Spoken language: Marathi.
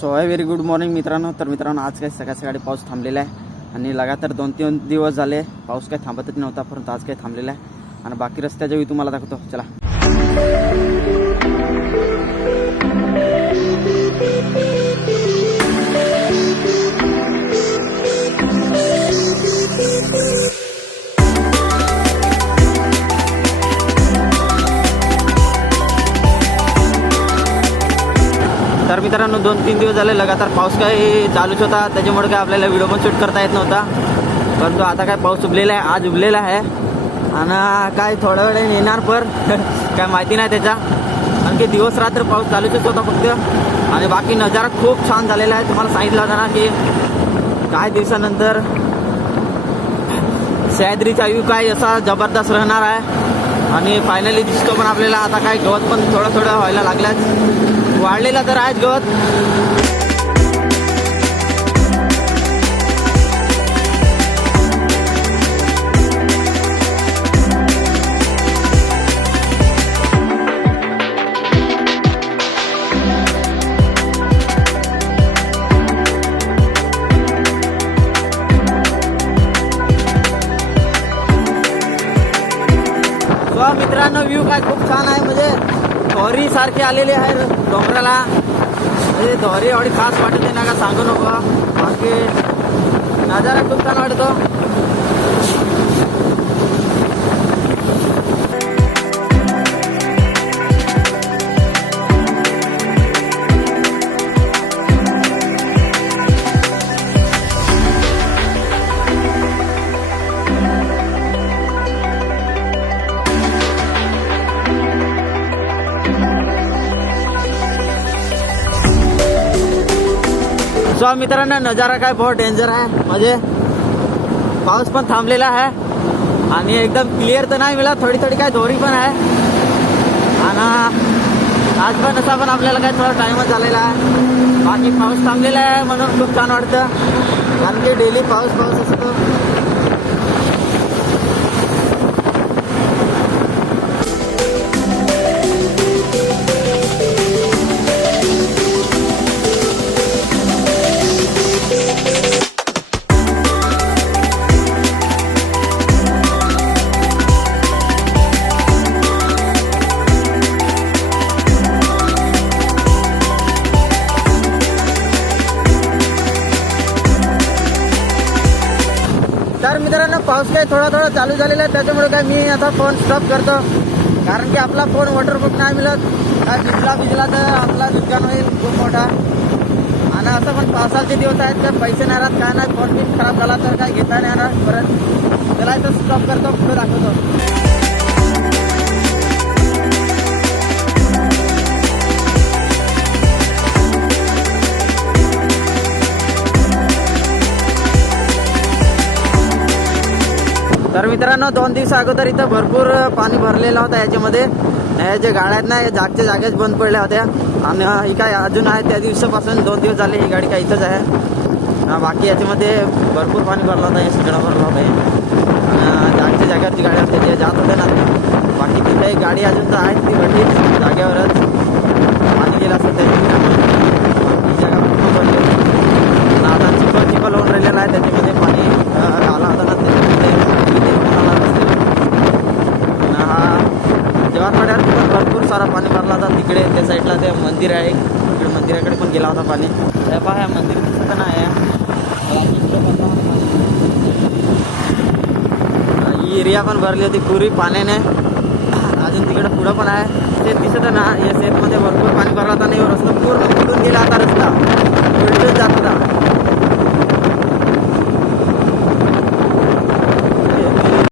सो आहे व्हेरी गुड मॉर्निंग मित्रांनो. तर मित्रांनो आज काही सकाळी पाऊस थांबलेला आहे आणि लगातार 2-3 दिवस झाले पाऊस काही थांबतच नव्हता, परंतु आज काही थांबलेला आहे आणि बाकी रस्त्याच्या व्ह्यू तुम्हाला दाखवतो. चला. तर मित्रांनो 2-3 दिवस झाले लगातार पाऊस काही चालूच होता, त्याच्यामुळे काय आपल्याला व्हिडिओ पण शूट करता येत नव्हता. परंतु आता काय पाऊस उभलेला आहे, आज उभलेला आहे आणि काय थोड्या वेळ येणार पर काय माहिती नाही त्याचा. आणखी दिवस रात्र पाऊस चालूच होता फक्त. आणि बाकी नजारा खूप छान झालेला आहे. तुम्हाला सांगितलं होतं ना की काही दिवसानंतर सह्याद्रीचा व्ह्यू काय असा जबरदस्त राहणार आहे. आणि फायनली दिसतो पण आपल्याला. आता काय गवत पण थोडं व्हायला लागल्याच, वाढलेला तर आहेच गवत. मित्रांनो व्ह्यू काय खूप छान आहे, म्हणजे धोरी सारखे आलेले आहे डोंगराला. म्हणजे धोरी एवढी खास वाटत नाही ना का सांगू नको. बाकी नजारा खूप छान वाटतो. सो मित्रांनो नजारा काय बहुत डेंजर आहे. म्हणजे पाऊस पण थांबलेला आहे आणि एकदम क्लिअर तर नाही मिळत, थोडी काय दोरी पण आहे. आणि आज पण असा पण आपल्याला काय थोडा टाइमच झालेला आहे. बाकी पाऊस थांबलेला आहे म्हणून खूप छान वाटतं, कारण की डेली पाऊस असतो. तर मित्रांनो पाऊस काय थोडा चालू झालेला आहे, त्याच्यामुळे काय मी आता फोन स्टॉप करतो, कारण की आपला फोन वॉटरप्रूफ नाही मिळत. काय भिजला तर आपला नुकसान होईल खूप मोठा. आणि असं पण पावसाचे दिवस आहेत तर पैसे नाही राहत, काय नाही. फोन बिन खराब झाला तर काय घेता नाही येणार परत. त्याला इथं स्टॉप करतो, पुढे दाखवतो. तर मित्रांनो 2 दिवस अगोदर इथं भरपूर पाणी भरलेलं होतं याच्यामध्ये. या जे गाड्या आहेत ना जागच्या जागेच बंद पडल्या होत्या. आणि ही काय अजून आहे त्या दिवसापासून 2 दिवस झाले ही गाडी काय इथंच आहे. बाकी याच्यामध्ये भरपूर पाणी भरलं होतं, हे सगळं भरलं होतं. जागच्या जागेवरची गाड्या होत्या ते जात होते ना. बाकी तिथे एक गाडी अजून तर आहे ती भरली जागेवरच. पाणी गेलं असतं त्याची जागा पूर्ण भरली. आता चिखल होऊन राहिलेला आहे, त्याच्यामध्ये पाणी आला होता ना त्याच्यामध्ये जवानवाड्यावर पण भरपूर सारा पाणी भरला होता. तिकडे त्या साईडला ते मंदिर आहे, तिकडे मंदिराकडे पण गेला होता पाणी. त्या पहा मंदिर दिसत नाही आहे. ही एरिया पण भरली होती पुरी पाण्याने. अजून तिकडे पुढं पण आहे ते दिसत ना. या शेतमध्ये भरपूर पाणी भरला होता. नाही रस्ता पूर्ण उडून गेला होता, रस्ता उलटून जात होता.